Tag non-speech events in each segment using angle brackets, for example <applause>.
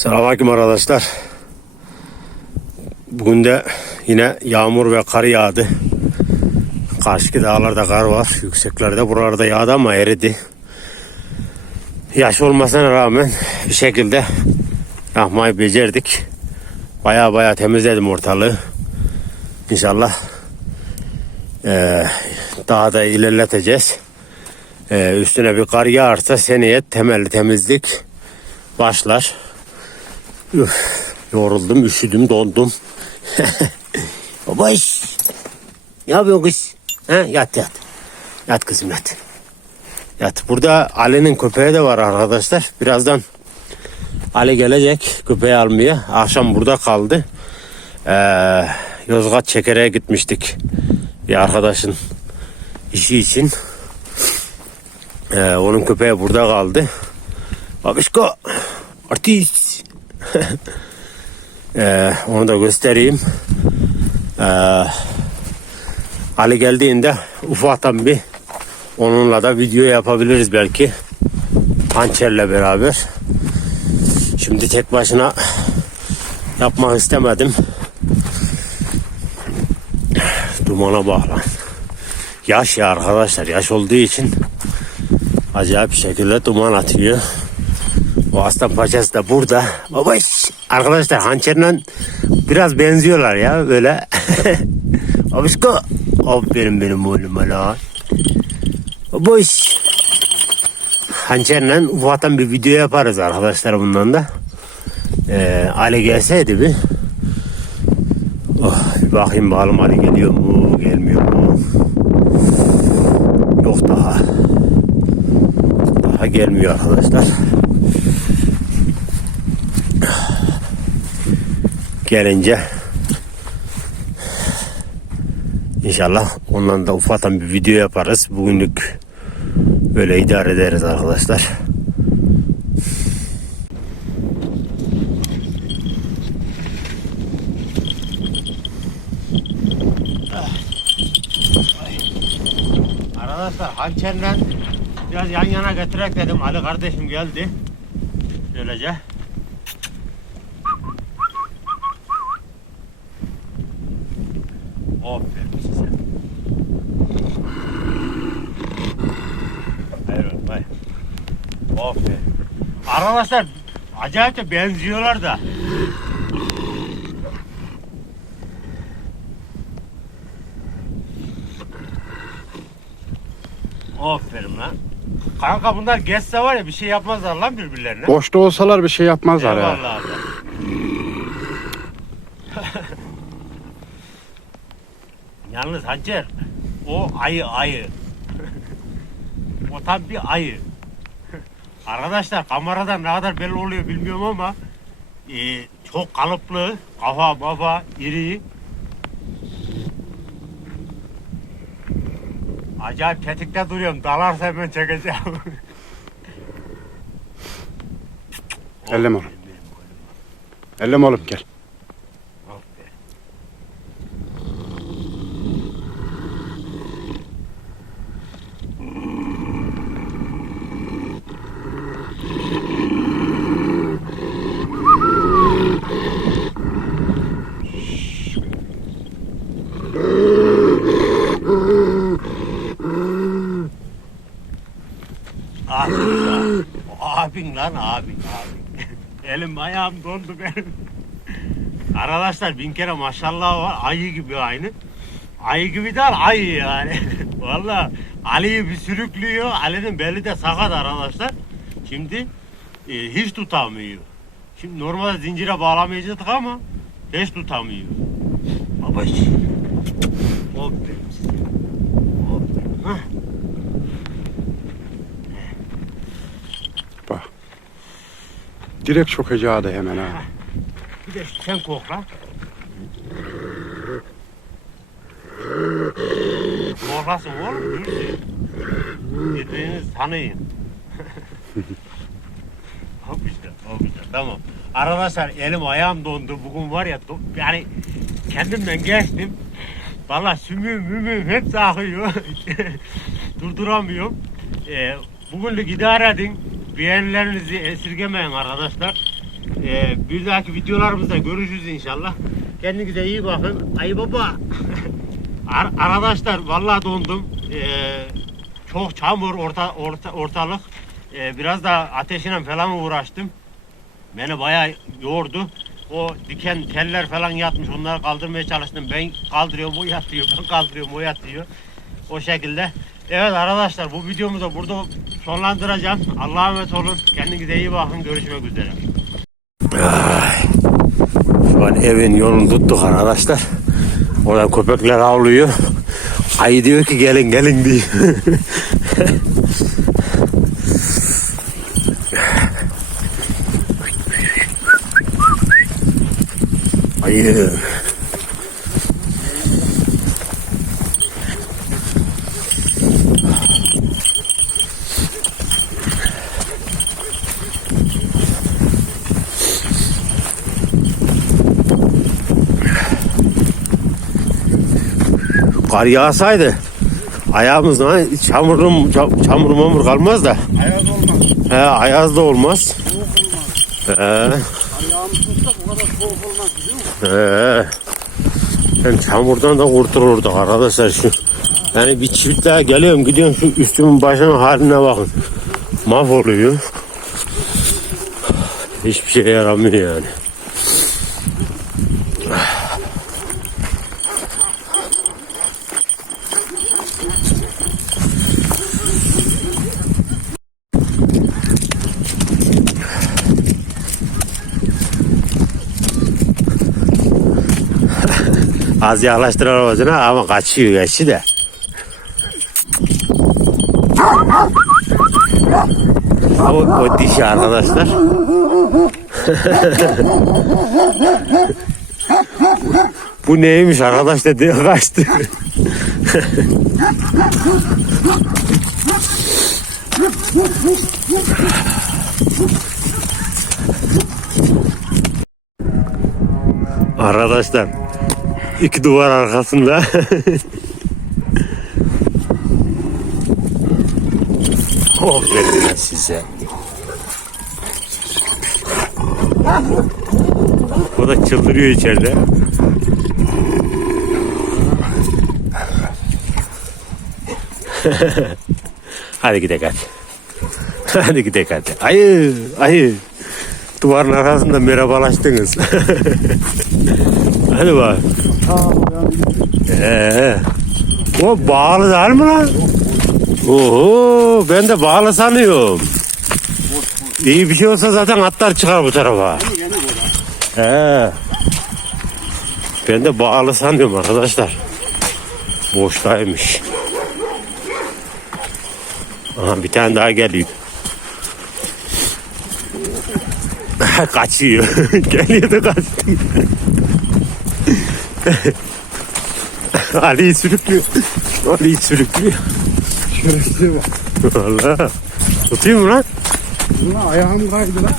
Selamünaleyküm arkadaşlar. Bugün de yine yağmur ve kar yağdı. Karşıki dağlarda kar var. Yükseklerde buralarda yağdı ama eridi. Yaş olmasına rağmen bir şekilde yapmayı becerdik. Baya baya temizledim ortalığı. İnşallah eee, daha da ilerleteceğiz. Eee, üstüne bir kar yağarsa seneye temelli temizlik başlar. Üf, yoruldum, üşüdüm, dondum. <laughs> Baba iş. Ne yapıyorsun kız? Ha, yat yat. Yat kızım yat. Yat. Burada Ali'nin köpeği de var arkadaşlar. Birazdan Ali gelecek köpeği almaya. Akşam burada kaldı. Ee, Yozgat Çekere'ye gitmiştik. Bir arkadaşın işi için. Ee, onun köpeği burada kaldı. Babişko. Artist. Ee, onu da göstereyim. Ee, Ali geldiğinde ufaktan bir onunla da video yapabiliriz belki. Hançerle beraber. Şimdi tek başına yapmak istemedim. Dumana bak lan. Yaş ya arkadaşlar. Yaş olduğu için acayip şekilde duman atıyor. O aslan paçası da burada. Baba arkadaşlar hançerle biraz benziyorlar ya böyle. <laughs> Babişko. Aferin benim oğluma la. Baba şş. Hançerle ufaktan bir video yaparız arkadaşlar bundan da. Ee, Ali gelseydi bir. Oh, bir bakayım bakalım Ali geliyor mu gelmiyor mu. Yok daha. Daha gelmiyor arkadaşlar. Gelince inşallah ondan da ufaktan bir video yaparız. Bugünlük böyle idare ederiz arkadaşlar. Arkadaşlar hançerle biraz yan yana getirerek dedim. Ali kardeşim geldi. Böylece. Aferin size. Evet, vay. Aferin. Arkadaşlar acayip de benziyorlar da. Aferin lan. Kanka bunlar geçse var ya bir şey yapmazlar lan birbirlerine. Boşta olsalar bir şey yapmazlar ya. Eyvallah abi. Yalnız Hacer o ayı ayı. o tam bir ayı. Arkadaşlar kameradan ne kadar belli oluyor bilmiyorum ama e, çok kalıplı, kafa mafa, iri. Acayip tetikte duruyorum. Dalarsa hemen çekeceğim. Ellem oğlum. Ellem oğlum gel. Aferin. Abin lan. Abin lan abin abin. Elim ayağım dondu benim. Arkadaşlar bin kere maşallah var. Ayı gibi aynı. Ayı gibi değil ayı yani. <laughs> Valla Ali'yi bir sürüklüyor. Ali'nin belli de sakat arkadaşlar. Şimdi e, hiç tutamıyor. Şimdi normalde zincire bağlamayacaktık ama hiç tutamıyor. Baba Aferin size. Aferin. Hah. Bak. Direkt çokacağı da hemen ha. Bir de sen kokla. Koklasın oğlum. Gülsün. Birbirinizi tanıyın. hop işte, hop işte. Tamam. Arkadaşlar elim ayağım dondu. Bugün var ya do- yani kendimden geçtim. Valla sümüğüm mümüğüm hepsi akıyor. <laughs> Durduramıyorum. Ee, bugünlük idare edin. Beğenilerinizi esirgemeyin arkadaşlar. Ee, bir dahaki videolarımızda görüşürüz inşallah. Kendinize iyi bakın. Ay baba. <laughs> Ar- arkadaşlar vallahi dondum. Ee, çok çamur orta, orta ortalık. Ee, biraz da ateşine falan uğraştım. Beni bayağı yordu. O diken teller falan yatmış. Onları kaldırmaya çalıştım. Ben kaldırıyorum o yatıyor. <laughs> Ben kaldırıyorum o yatıyor. O şekilde. Evet arkadaşlar bu videomu da burada sonlandıracağım. Allah'a emanet olun. Kendinize iyi bakın. Görüşmek üzere. Şu an evin yolunu tuttuk arkadaşlar. Oradan köpekler avlıyor. Ayı diyor ki gelin gelin diyor. <laughs> Ayı. Kar yağsaydı ayağımızdan çamurlu çam- çamur mamur kalmaz da. Ayaz olmaz. He, ayaz da olmaz. He, Ayağımız tutsa bu kadar soğuk olmaz biliyor musun? he. Ben çamurdan da kurtulurduk arkadaşlar şu. Yani bir çift daha geliyorum gidiyorum şu üstümün başının haline bakın. Mahvoluyor. Hiçbir şey yaramıyor yani. Az yaklaştır arabasına ama kaçıyor geçti de. O, o dişi arkadaşlar. <laughs> Bu neymiş arkadaş dedi <laughs> kaçtı. Arkadaşlar iki duvar arkasında <laughs> Oh ben size. O da çıldırıyor içeride. <laughs> hadi gidelim hadi. Hadi gidelim hadi. Ayı, ayı. Duvarın arkasında merhabalaştınız. <laughs> hadi bak. Ee, o bağlı değil mi lan? Oho ben de bağlı sanıyorum. İyi bir şey olsa zaten atlar çıkar bu tarafa. He. Ben de bağlı sanıyorum arkadaşlar. Boştaymış. Aha bir tane daha geliyor. <laughs> Kaçıyor. Geliyor da kaçıyor. <laughs> Ali'yi sürüklüyor. Ali'yi sürüklüyor. Şerefsize bak. Valla. Tutayım mı lan? Ulan ayağım kaydı lan.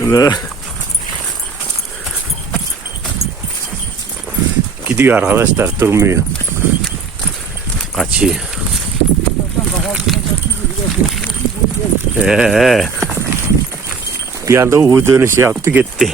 Valla. Gidiyor arkadaşlar durmuyor. Kaçıyor. Ee, bir anda U dönüş yaptı gitti.